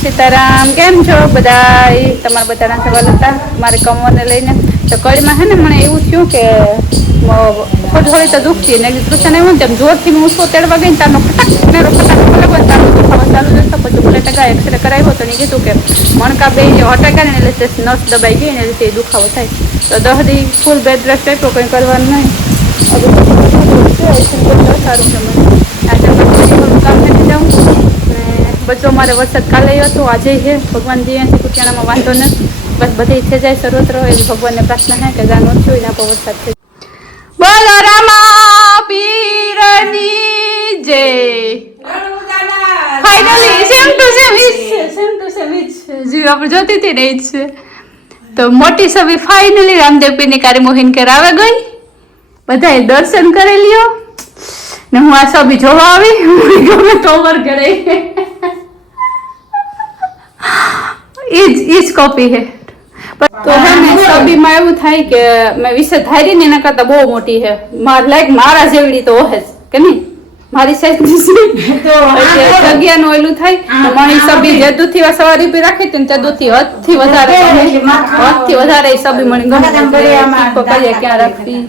સીતારામ કેમ છો બધાય તમારા બધાના સવાલ હતા મારે કમવાને લઈને તો કડીમાં હે ને મને એવું થયું કે થોડી તો દુખતી ને કૃષ્ણ એવું ને તેમ જોરથી હું ઉઠો તેડવા ગઈ ને તારનો ફટાક મેરો ફટાક બોલાવો ને તારનો દુખાવો ચાલુ જતો પછી બોલે ટકા એક્સરે કરાવ્યો તો ને કીધું કે મણકા બે જે અટકા ને એટલે નસ દબાઈ ગઈ ને એટલે દુખાવો થાય તો 10 દી ફૂલ બેડ રેસ્ટ આપ્યો કંઈ કરવાનું નહીં સારું છે મને આજે કામ નથી જાઉં बच्चों हमारे वरसाद काले तो आज ही है भगवान जी कुटियाणा में वांधो न बस बधी थे जाए सर्वत्र भगवान ने प्रार्थना है कि जानो छो यहाँ पर वरसाद थे बोलो रामा पीरनी जय फाइनली सेम टू सेम जी आप जोती थी नहीं छे तो मोटी सभी फाइनली रामदेव पीर ने कार्य मोहिन के रावे गई बधाए दर्शन करे लियो ने हूँ आ सभी जोवा आवी गमे तो ओवर करे इज कॉपी है तो है मैं सभी में એવું થાય કે मैं વિશે ધારી ને એના કરતા બહુ મોટી છે લાઈક મારા જેવડી તો હે કે નહીં મારી સાઈઝ તો જગ્યા નો ઓલું થાય તો મણી સભી જે દૂધી સવારી પી રાખી તે દૂધી હદથી વધારે સભી મણી ગમે તો કરીએ ક્યાં રાખવી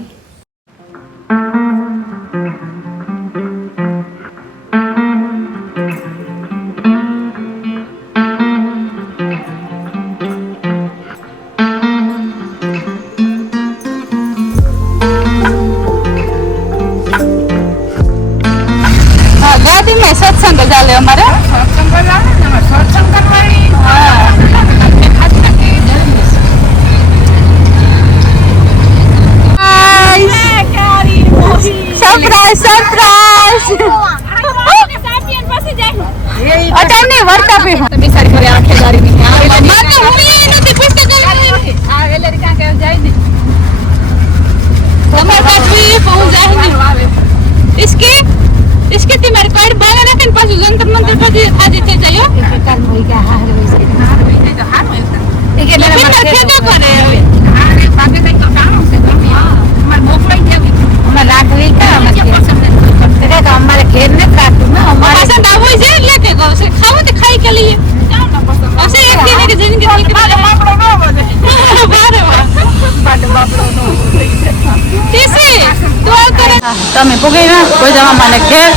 सत्संग चाले हमारे सरप्राइज अच्छा नहीं वर्ता पे बेचारी करे आंखें जारी नहीं मैं तो हुई नहीं पुस्तक हां एलरी का के जाई नहीं हमारे पास भी पहुंच जाए नहीं इसके तुम्हारे पैर बांधा रखे न पास जंतर मंतर पर आ देते जायो कर मोई का हार वैसे तो हार होय ठीक है मेरा खेतो करे अरे बाकी कई तो काम से हमार मोकलाई दे हमार राखवी का तेरे तो हमारे घेर में काटू ना हमारे पसंद आवो जे लेके गो से खाओ तो खाई के लिए ऐसे एक दिन की जिंदगी निकल बापड़ो नो बोले बारे बापड़ो नो कैसे तो करे તમે પોગઈ ના કોઈ જવા મને ઘેર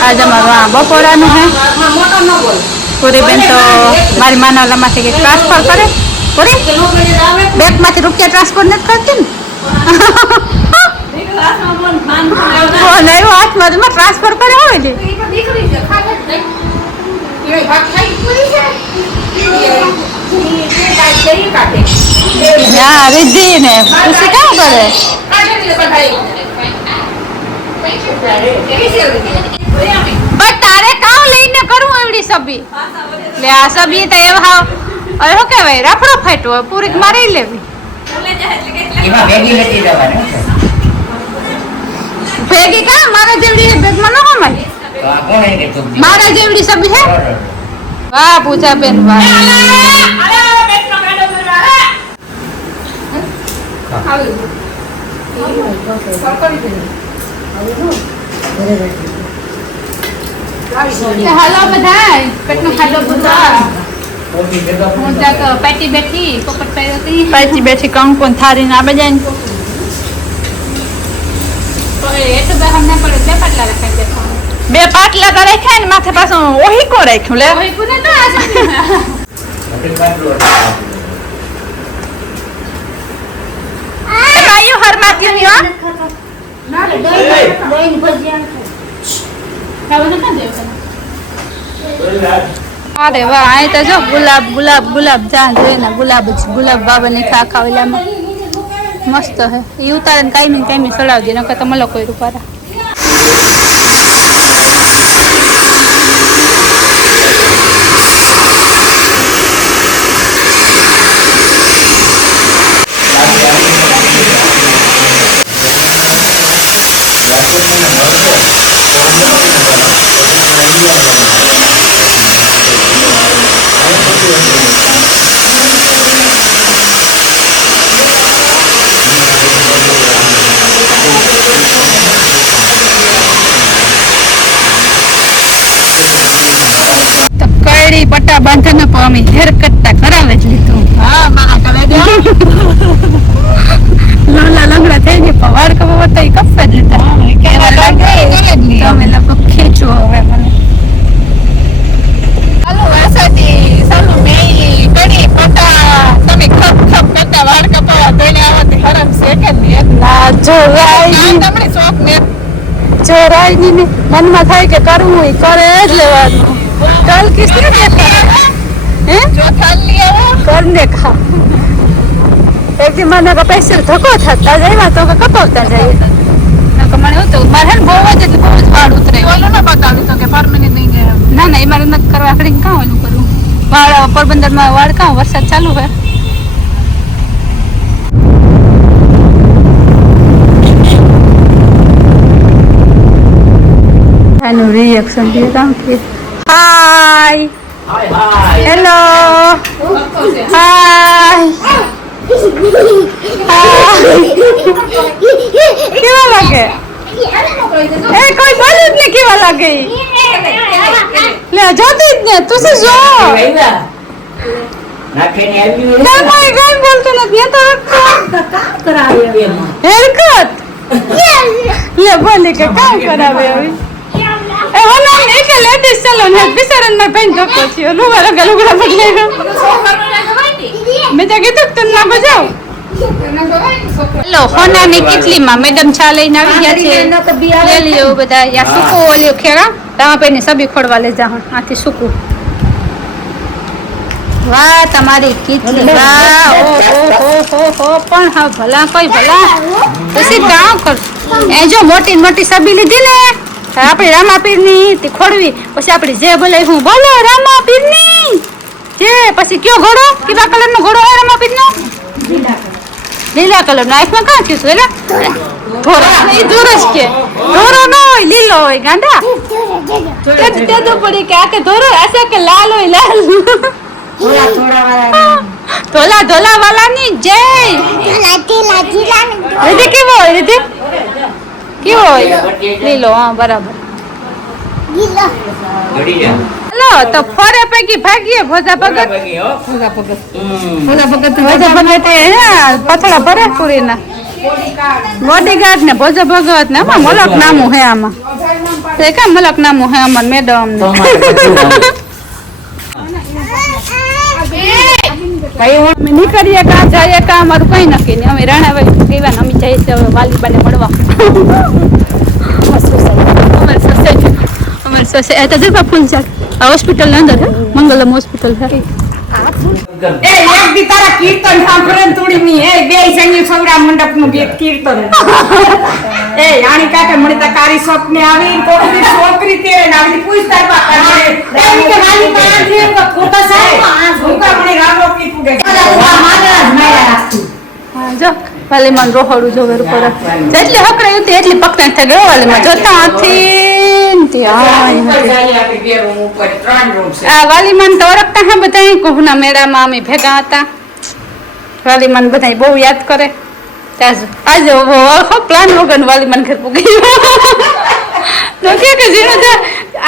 આજે અમારું બપોરાનું હે પૂરી બેન તો મારી માના ઓલામાંથી કંઈક ટ્રાન્સફર કરે પૂરી બેંકમાંથી રૂપિયા ટ્રાન્સફર નથી કરતી ને હાથમાં ટ્રાન્સફર કરે હોય ને હા રીધિ ને ખુશી કામ કરે पर तारे काउ लईने करू एवडी सभी ले आ सभी त एव हाव अरे हो के भाई रफड़ो फाटो पूरी मारी लेवी एमा भेगी लेती जवाने भेगी का मारा जेवडी बेग में न होमाय कोण है रे तुम मारा जेवडी सभी है वाह पूजा बेन वाह अरे बेट नो गाडो करवा खावी सरकारी दे हेलो बधाई पेटनो खाडो बुता હું તક પેટી બેઠી પોપટ પહેર્યો હતી પેટી બેઠી કંકોન થારીને આ બજાય તો એ તો બે હમને પડે બે પાટલા રખાય દેખો બે પાટલા તો રાખ્યા ને માથે પાછો ઓહી કો રાખ્યું લે ઓહી કોને તો આ છે કાયો હરમાત્યું ની હો ના લે દોઈ ભજીયા ખાવા નતા દેવ अरे वाह आए तो जो गुलाब गुलाब गुलाब जहाँ जो ना गुलाब बाबा ने खा खावेला में मस्त है ये उतारन कहीं नहीं सड़ाव दे ना तो मला कोई रुपारा વાળા બાંધે ને પણ અમે હેર કટતા કરાવે જ લીધું. હા મારા કરે દે લોલા લંગડા થઈ ગયા પણ વાળ કપાવા તો કપવા જ લીધા. તમે લોકો ખેંચો હવે મને. ચાલો વાસાથી ચાલો મેં ઘણી પટા તમે ખપ ખપ કરતા વાળ કપાવા ધોઈને આવવાથી હરમ છે કે નહીં ના જોરાય તમને શોખ ને ને મનમાં થાય કે કરવું એ કરે જ લેવાનું. કલ કિસને દેખા હે ચોથા લઈ આવો કરને ખા એક દી મને કો પૈસા ધક્કો થતા જાય તો કપાવતા જાય. મને એવું તો મારે બહુ જ વાળ ઉતરે. ઓલું ના બતાવ્યું તો કે પરમેનન્ટ નહીં ગયા ના ના એ મારે નથી કરવા આખડી કાં ઓલું કરું. વાળ પોરબંદરમાં વાળ કાં વરસાદ ચાલુ હોય. આનું રિએક્શન દે કામ કે હાય હેલો હાય કેવા લાગે એ કોઈ બોલે જ ને કેવા લાગે લે જોતી જ ને તું શું જો ના કોઈ કઈ બોલતો નથી એ તો હેરકટ લે બોલે કે કામ કરાવે હવે એ ઓલો ને કે લેડીઝ સલોન હે બિચારા ને બેન ધક્કો થયો લુગડા બદલે મેં તો કીધું તું ના બજાવ. હેલો હોનાની કેટલીમાં મેડમ ચા લઈને આવી ગયા છે. લઈ લ્યો બધા યા સુકો ઓલ્યો ખેરા રામાભાઈ સબી ખોડવા લઈ જાઉં આથી સુકું. વાહ તમારી કેટલી વાહ હો પણ હા ભલા કોઈ ભલા પછી કામ કર એ જો મોટી મોટી સબી લીધી ને આપણી રામાપીરની તે ખોડવી પછી આપણી જે બોલે હું બોલો રામાપીરની જે પછી કયો ઘોડો કેવા કલરનો ઘોડો હોય રામાપીરનો લીલા કલરનો આંખમાં કાં કયું છું એટલે ધોરા એ ધોરો જ કે ધોરો ન હોય લીલો હોય ગાંડા તે તો પડી કે આ કે ધોરો હશે કે લાલ હોય લાલ ધોલા ધોલા વાલાની જય રીતિ કેવો હોય રીતિ કેવો હોય લીલો હા બરાબર હેલો તો ફરે પૈકી ભાગીએ ભોજા ભગત પથડા ભરે પૂરી ના બોડીગાર્ડ ને ભોજા ભગત ને આમાં મલક નામું હે આમાં કેમ મલક નામું હે અમાર મેડમ અમે નીકળીએ કાં જઈએ કાં અમારું કઈ નક્કી નહીં. અમે રાણાભાઈ કહેવા અમે જઈએ છીએ હવે વાલીબાને મળવા. અમારી સોસાયટી તજરબા ફૂલ છે હોસ્પિટલ ની અંદર હે મંગલમ હોસ્પિટલ હે. એ એક દી તારા કીર્તન સાંભળન તોડી ની એ બે સંગી સૌરા મંડપ નું ગીત કીર્તન એ આણી કાકે મને તા કારી સ્વપ્ને આવી કોકની છોકરી તે નામની પૂછતા પાકા એ કે વાલી પાણ છે તો ખોટા સાહેબ ભૂકા મને રામો કી પુગે મારા માયા જો વાલીમાં રોહડું જો વેર પર જેટલી હકરાયું તે એટલી પકડાઈ થઈ ગયો વાલીમાં જોતા હતી ત્યાં આ વાલીમાં તો ઓળખતા હે બધા કોહના મેળામાં અમે ભેગા હતા. વાલીમાં બધા બહુ યાદ કરે આજે પ્લાન વગર વાલીમાં ઘર પૂગી તો કે જીણો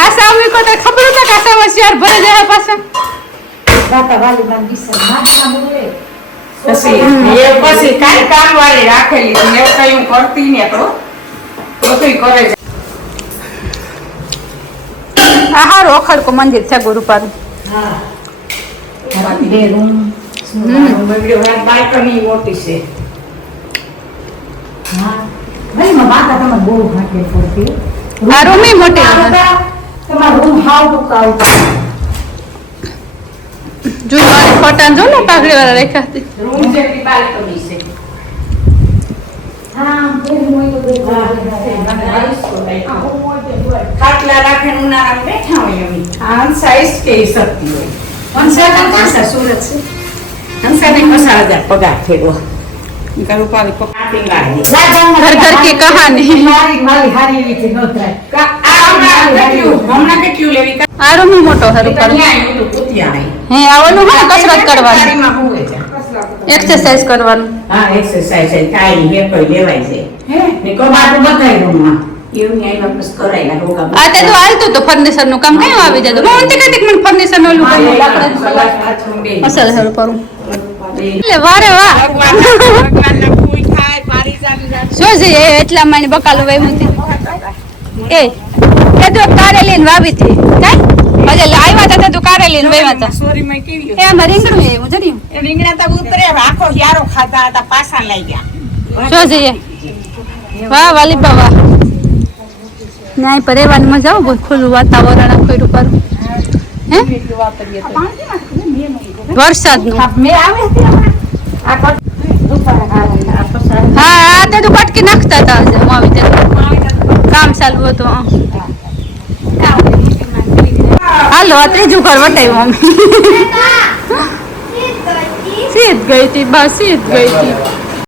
આશા આવી કોઈ ખબર હતા કે આશામાં શેર ભરે જાય પાછા વાલીમાં પછી કાઈ કામ વાળી રાખેલી છે એવું કઈ હું કરતી ને તો બધું કરે છે. આ હારું અખડકો મંદિર છે ગુરુપારું. હા બે રૂમ બાલ્કની મોટી છે. હા ભાઈ માં બાકા તમે બહુ હાકે પડતી આ રૂમ મોટી તમારો રૂમ હાવ ટુકાવ જૂના ફોટા જો ને પાઘડી વાળા રેખા હતી રૂમ જેટલી બાલ્કની છે. હા ખાટલા રાખે ઉનાળા બેઠા હોય અમે આ સાઈઝ કે શકતી હોય હંસા કાસા સુરત છે હંસા ને 50,000 પગાર થયો કરુપાલી પકાતી ગાડી घर घर की कहानी મારી હારી એવી છે નોતરાય આ હમણાં કેટલું લેવી આ રૂમ મોટો હરું પર હે આવવાનું હોય કસરત કરવાની એક્સરસાઇઝ કરવાનું હા એક્સરસાઇઝ કાઈ હે કોઈ લેવાય છે હે ને કબાટ બધાય રૂમમાં એવું નહીં આવ્યા પછી કરાયેલા રોગા આ તે તો હાલતું તો ફર્નિચર નું કામ કયું આવી જતું હું તે કદી મને ફર્નિચર નું ઓલું કામ લાકડા અસલ હર પરું એટલે વારે વાહ ભગવાનના ફૂલ થાય પારિજાતની જાત. શું છે એ એટલા માની બકાલું વાવ્યું હતી એ તો કારેલી ને વાવી હતી કાઈ એટલે આવ્યા હતા તો કારેલી ને વાવ્યા હતા સોરીમાં કેવી એ અમારે રીંગણું એ હું જરી એ રીંગણા તો ઉતરે આખો યારો ખાતા હતા પાછા લઈ ગયા શું છે એ વાહ વાલી બાવા ન્યાય પર રહેવાની મજા આવે બહુ ખુલ્લું વાતાવરણ આખું રૂપર હે વરસાદનું મેં આવે હતી હમણાં. આ કટ હા હા તે તો કટકી નાખતા હતા આજે હું આવી ત્યારે કામ ચાલુ હતું હા. હાલો આ ત્રીજું ઘર વટાવ્યું અમે સીધ ગઈ હતી બસ સીધ ગઈ હતી